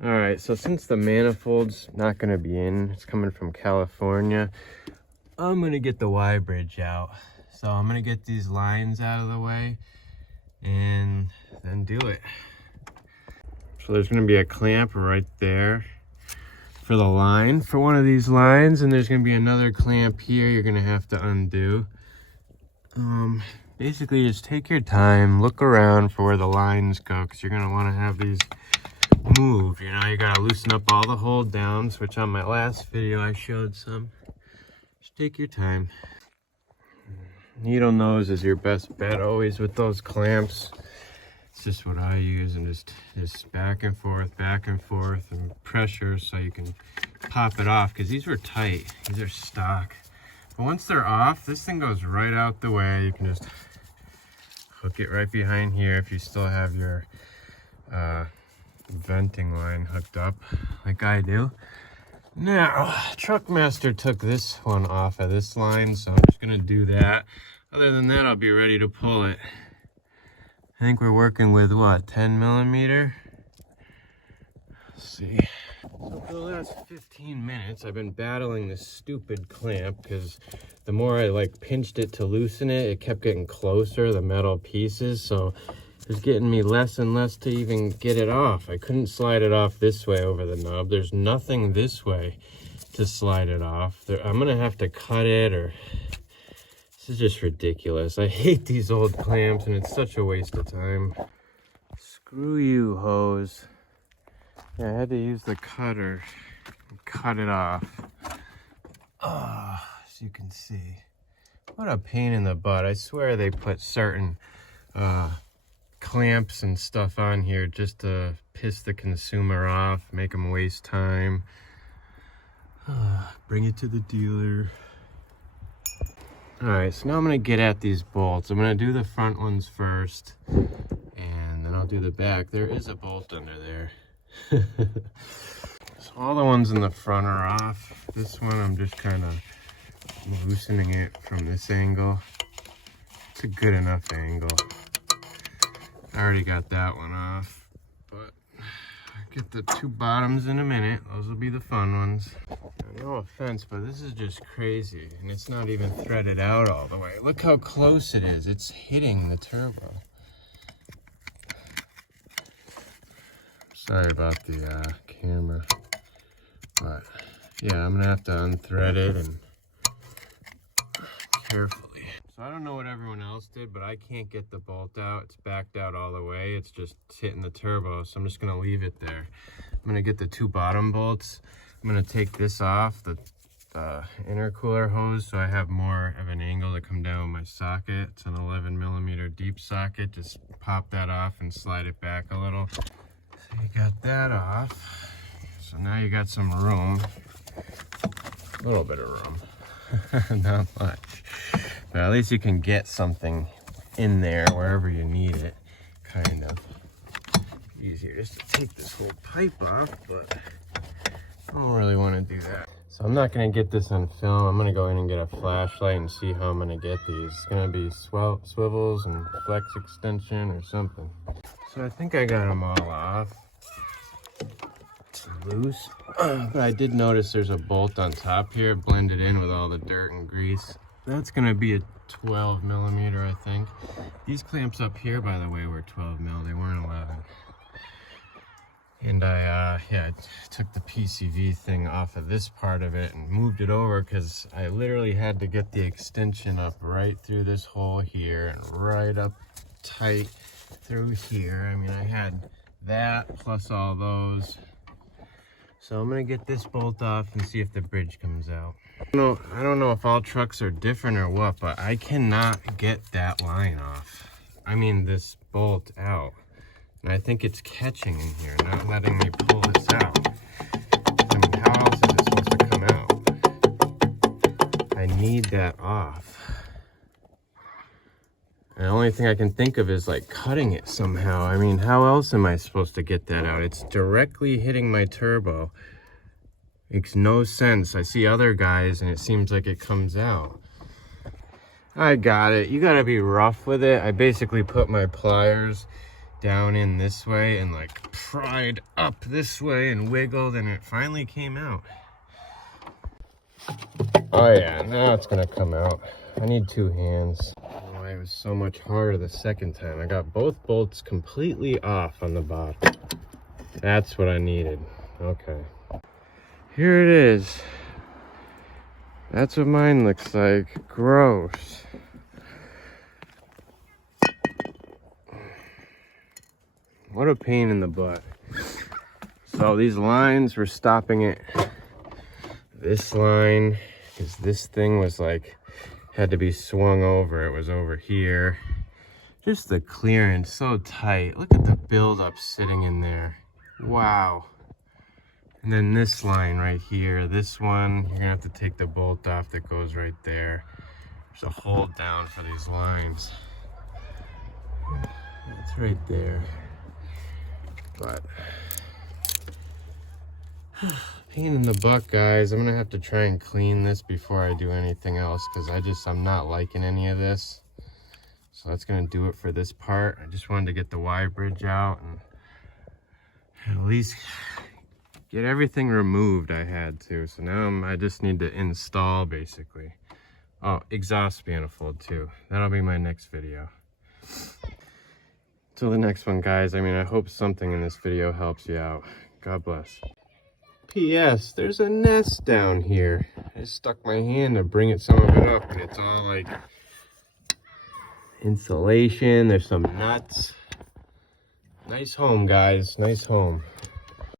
All right, so since the manifold's not gonna be in, it's coming from California, I'm gonna get the Y bridge out. So I'm gonna get these lines out of the way and then do it. So there's gonna be a clamp right there for the line for one of these lines, and there's gonna be another clamp here you're gonna have to undo. Basically just take your time, look around for where the lines go, because you're gonna wanna have these move. You know, you gotta loosen up all the hold downs, which on my last video I showed some. Just take your time. Needle nose is your best bet always with those clamps. It's just what I use, and just back and forth, and pressure so you can pop it off, because these were tight. These are stock. But once they're off, this thing goes right out the way. You can just hook it right behind here if you still have your venting line hooked up like I do. Now, Truckmaster took this one off of this line, so I'm just gonna do that. Other than that, I'll be ready to pull it. I think we're working with what, 10 millimeter? Let's see. So for the last 15 minutes, I've been battling this stupid clamp, because the more I like pinched it to loosen it, it kept getting closer, the metal pieces, so it was getting me less and less to even get it off. I couldn't slide it off this way over the nub. There's nothing this way to slide it off. I'm gonna have to cut it, or this is just ridiculous. I hate these old clamps, and it's such a waste of time. Screw you, hose. Yeah, I had to use the cutter and cut it off. As you can see. What a pain in the butt. I swear they put certain clamps and stuff on here just to piss the consumer off, make them waste time. Bring it to the dealer. All right, so now I'm gonna get at these bolts. I'm gonna do the front ones first, and then I'll do the back. There is a bolt under there. So all the ones in the front are off. This one, I'm just kind of loosening it from this angle. It's a good enough angle. I already got that one off, but I'll get the two bottoms in a minute. Those will be the fun ones. No offense, but this is just crazy, and it's not even threaded out all the way. Look how close it is. It's hitting the turbo. Sorry about the camera, but yeah, I'm gonna have to unthread it and carefully. So I don't know what everyone else did, but I can't get the bolt out. It's backed out all the way. It's just hitting the turbo, so I'm just gonna leave it there. I'm gonna get the two bottom bolts. I'm gonna take this off, the intercooler hose, so I have more of an angle to come down with my socket. It's an 11 millimeter deep socket. Just pop that off and slide it back a little. So you got that off. So now you got some room, a little bit of room, not much. But at least you can get something in there wherever you need it, kind of. Easier just to take this whole pipe off, but I don't really want to do that. So I'm not going to get this on film. I'm going to go in and get a flashlight and see how I'm going to get these. It's going to be swivels and flex extension or something. So I think I got them all off. It's loose. But I did notice there's a bolt on top here blended in with all the dirt and grease. That's going to be a 12 millimeter, I think. These clamps up here, by the way, were 12 mil. They weren't 11. And I took the PCV thing off of this part of it and moved it over, because I literally had to get the extension up right through this hole here and right up tight through here. I mean, I had that plus all those. So I'm gonna get this bolt off and see if the bridge comes out. I don't know if all trucks are different or what, but I cannot get that line off. I mean, this bolt out. And I think it's catching in here, not letting me pull this out. I mean, how else is it supposed to come out? I need that off. And the only thing I can think of is like cutting it somehow. I mean, how else am I supposed to get that out? It's directly hitting my turbo. Makes no sense. I see other guys and it seems like it comes out. I got it. You gotta be rough with it. I basically put my pliers down in this way and like pried up this way and wiggled, and it finally came out. Oh yeah, now it's gonna come out. I need 2 hands. Oh, it was so much harder the second time. I got both bolts completely off on the bottom. That's what I needed. Okay. Here it is. That's what mine looks like. Gross. What a pain in the butt. So these lines were stopping it. This line, because this thing was like, had to be swung over. It was over here. Just the clearance, so tight. Look at the buildup sitting in there. Wow. And then this line right here, this one, you're gonna have to take the bolt off that goes right there. There's a hold down for these lines. It's right there. But pain in the butt, guys. I'm gonna have to try and clean this before I do anything else, because I'm not liking any of this. So that's gonna do it for this part. I just wanted to get the Y bridge out and at least get everything removed I had to. So now I just need to install, basically. Oh, exhaust manifold too. That'll be my next video. Till the next one, guys. I mean, I hope something in this video helps you out. God bless. P.S. There's a nest down here. I stuck my hand to bring some of it up, and it's all like insulation. There's some nuts. Nice home, guys. Nice home.